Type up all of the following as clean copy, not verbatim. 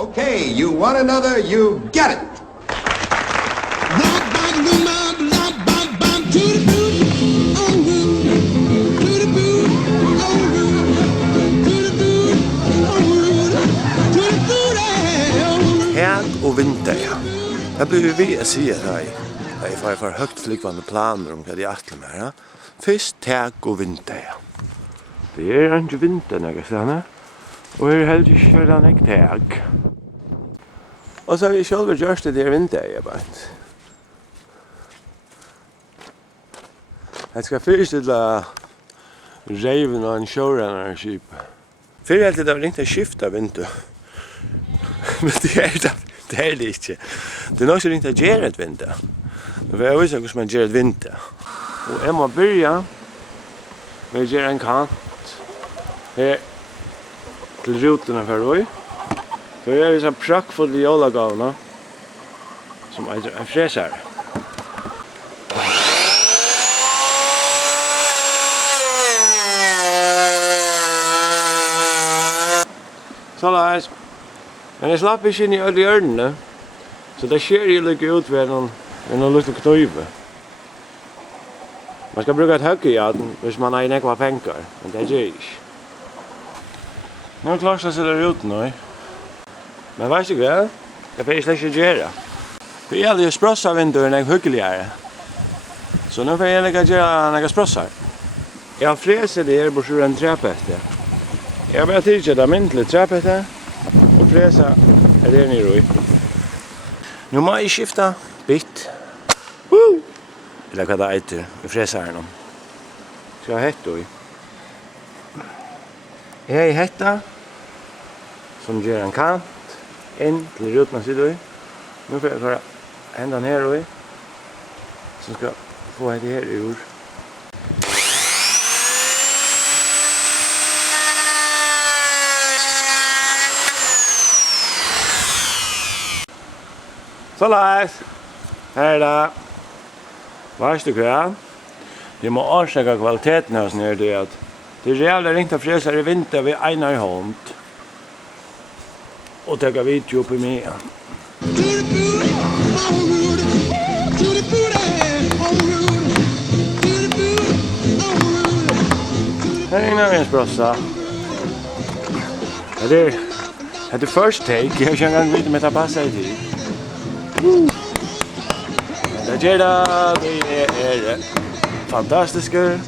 Okay, you want another, you get it. Tag og vinter, ja. Det blir vi å si at jeg får høyt flygvande planer om hva de atler med, ja. Først tag og vinter, ja. Det ikke vinter, når jeg sier, og jeg heldig ikke kjører ikke tag. Og så har vi selv gjort det vinter, ja, bare. Jeg skal først til reiven og en sjårennerskip. Før helt det var ringt å skifte vinter. Men det ikke. Det nok så ringt å gjøre et vinter. Nå får jeg vise hvordan man gjør et vinter. Og jeg må begynne med å gjøre en kant her til rotene for å. Så jeg viser prakkfull i jolagavene som er en freser. Så da er men jeg slapp ikke inn i alle hjørnene, så det skjer jo litt ut ved noen liten knøyve. Man skal bruke et høggejaden hvis man har nekva penger, men det gjør ikke. Nå er klart å se det ut nå. Men vet du hva? Det får jeg slett ikke gjøre. For jeg hadde jo sprossavinduene hyggeligere. Så nå får jeg ikke gjøre noen sprossar. Jeg har freset det her bort en trepette. Jeg har bare tidligere myntelig trepette. Og fresa det nere i. Nu må jeg skifta bitt. Eller hva det etter. Vi freser her nå. Skal jeg ha hetta i. Jeg har hetta. Som gjør en kant. Inn til rutene sider i. Nu får jeg klare hendan her i. Som skal få hette her i ord. Så lais. Her da. Vet du hva? De må årsaka kvaliteten hos nere det at det er jævlig ringt av freser i vinter ved ena i hånd. Og teka video på mig. Her er en sprossa. Det er first take. Jeg har ikke engang vite om jeg tar passa i tid. Det gjør det fantastiske.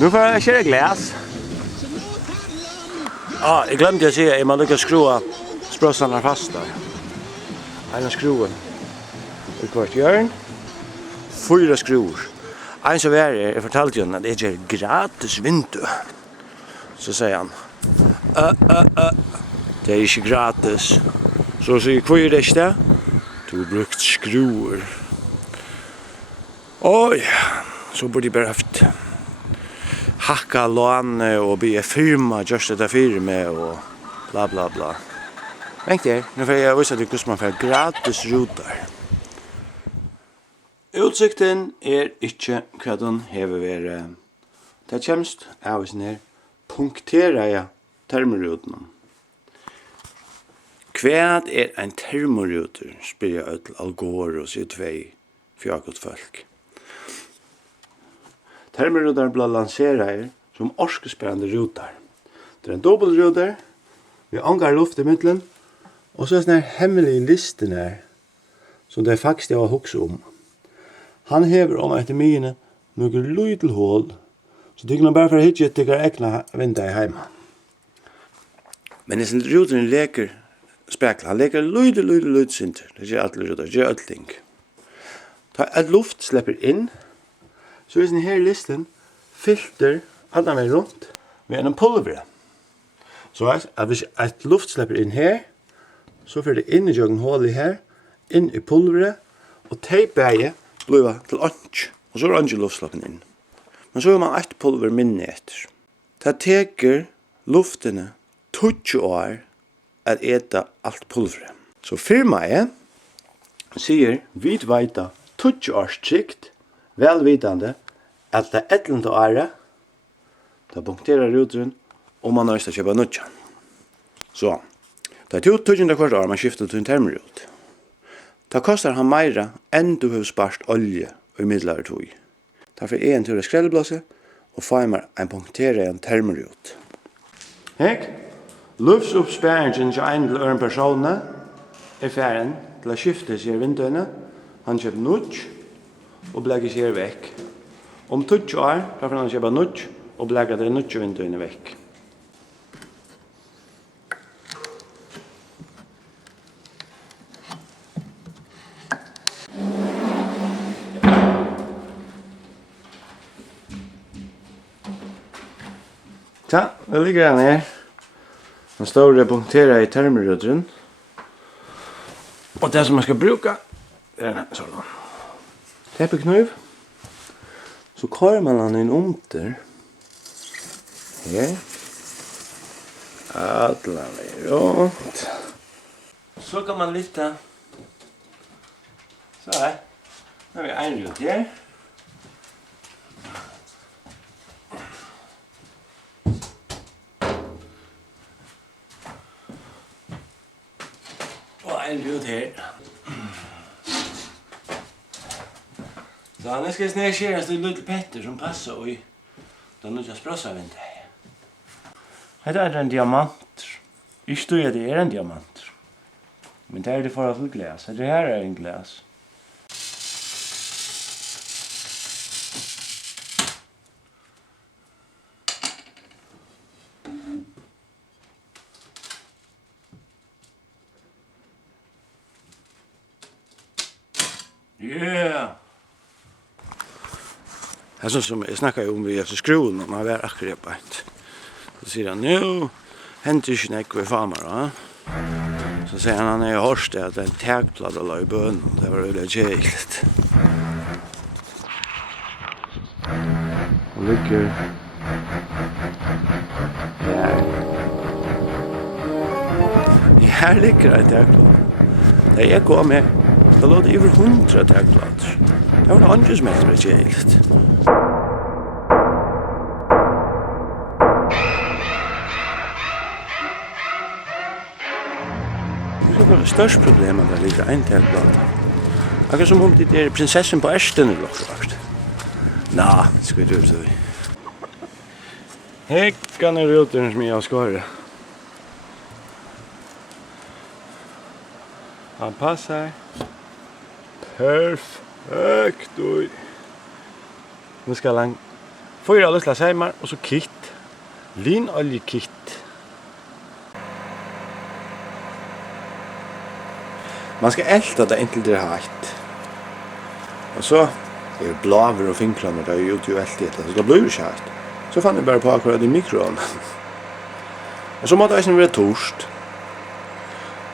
Nu får jeg kjøre glas. Jeg glemte å si at jeg må lykke å skrua sprossene fast der. En av skruen i hvert hjørn. 4 skruer. En som er her, jeg fortalte jo at det er gratis vindu. Så sier han, det er ikke gratis. Så sier hvor er det ikke? Du har brukt skruer. Oi, så burde jeg bare haft hakka låne og bli firma, just det firma og bla bla bla. Vent der, nu får jeg vise at hvordan man får gratis ruter. Utsikten ikke hva den hever vært. Det kjemst av oss ned punkterer jeg termoruten. Hva en termoruter, spyr jeg til Algore og sier 2 fjaggot folk. Termoruter blir lanseret som orskesperrande ruter. Det er en dobbeltruter, vi angar luft i midtelen, og så er det hemmelige listen her, som det faktisk har hukset om. Han hever om etter mine noen lydel hål, så du kan bare for hitje til dere egna vinter i heima. Men hvis en ruteren leker spekla, han leker lyd sinter. Det gjør alt ruter, det gjør alt ting. Ta et luft slipper inn, så er denne her listen filter alle med rundt med en pulver. Så at hvis et luft slipper inn her, så får det inn i jøgn hål i her, inn i pulveret, og teipbeie blir til ånds, og så er ånds luftslappen inn. Men så har man et pulver minne etter. Det teker luftene 20 år at eta alt pulveret. Så firmaet sier vidveita 20 års trygt, velvitande at det 11. året da punkterer ruteren og man har lyst til å kjøpe nødja. Så, Det er 2000 kvart år man skifter til en termrut. Det kostar han meira enn du har spart olje og middelare tog. Derfor er en tur av skrellblåse og får meg en punktera en termrut. Hek, luftoppsparingen til en til øren personene er færen til å skifte seg vinduene. Han kjøper nudge og blegger seg vekk. Om 20 år får han kjøpe nudge og blegger det nudge vinduene vekk. Ja, det ligger han her. Den store punktera i termrudren. Og det som man skal bruka, det er en sånn. Teppekniv. Så kører man den inn under. Her. Atlan rundt. Så kan man lytte. Så her. Nå har vi en rut her. En rut her. Så han skal snedskjeres til lille Petter som passer i den nødja sprossavindet. Dette er en diamant. Ikke du det er en diamant. Men det er det for til glas. Dette her er en glas. Yeah. Alltså som jag snackar om vi efter skruven och man var akkurat bänt. Så säger han nu händer inte näck vi farmar va. Så säger han är hörst att en tägplad eller i bön det var det jäkligt. Och ligger ja. Här ligger det tägplad. Det är kom med. Det låter över 100 tägplater. Det var det andra som är jäkligt. Det var det största problemet att det ligger en tägplata. Akkurat som om det är prinsessan på ärsten i blockvart. Nå, ska vi ut så. Häckan är ruten som jag skar. Han passar. Perfekt. Nu ska han fyra lilla seimar och så kit. Linoljekit. Man ska älta det inte det halt. Och så är det blaver och finklarna där ute ju älta det. Så då blir det skart. Så fann jag bara på akkurat i mikron. Och så måste det vara torst.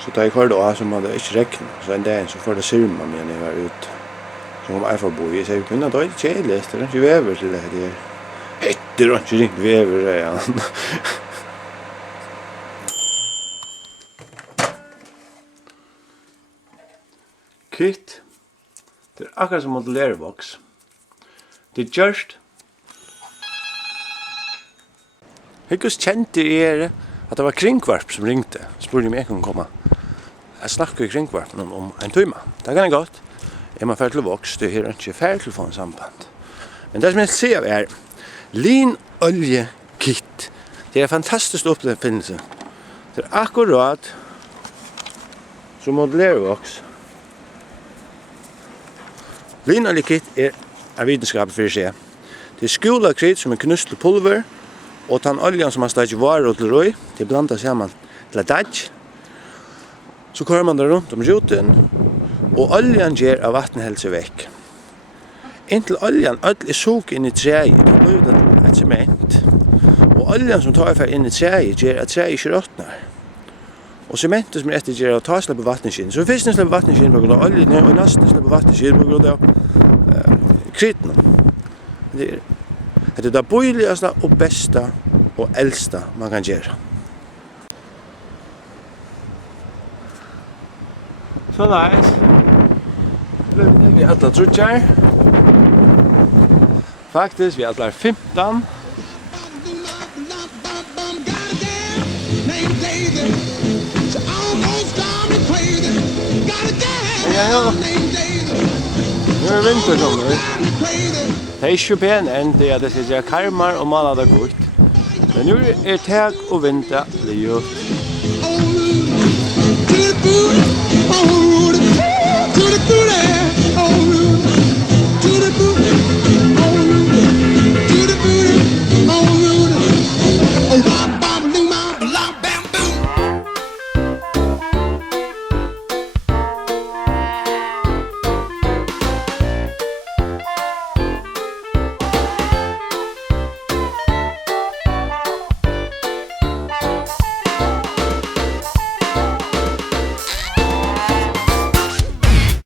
Så da jeg hørte også som hadde ikke reknet, så en dag så får det sirma med når jeg var ute. Så kom jeg for å bo i, så jeg kunne da ikke kjedelig, det er ikke vever til det her. Etter og ikke ringt vever, ja. Kit, det er akkurat som modellereboks. Det er gjørst. Jeg kjente jeg at det var kringvarp som ringte, spurte om jeg kunne komme. Jeg snakker i kringvarpen om en timme. Det kan jeg godt. Jeg må fære til voks, det er ikke fære til å få en samband. Men det som jeg ser er linoljekit. Det er en fantastisk oppfinnelse. Det er akkurat som modellervoks. Linoljekit er en vitenskap for seg. Det er skolakrit som er knust til pulver, og den oljan som man steker varer til røy, det blandas sammen til daj. Så kører man det rundt om ruten, og oljan gjør av vattnhelse vekk. Inntil oljan er suk inn i treet, da blir det et sement. Og oljan som tar inn i treet gjør at treet ikke råtner. Og sementet som etter gjør at ta slipper vattneskinn. Så fisken slipper vattneskinn på grunn av oljen, og nesten slipper vattneskinn på grunn av kriten. Det er det bøyligaste og beste og eldste man kan gjøre. Så nice. Vi er alle trutjar. Faktisk, vi er alle 15. Named David. So ja. Nu är vinter som nu. Det är ju pen än det att det sitter karmar och malar det gott. Men nu är tag och vinter det ju. To the food,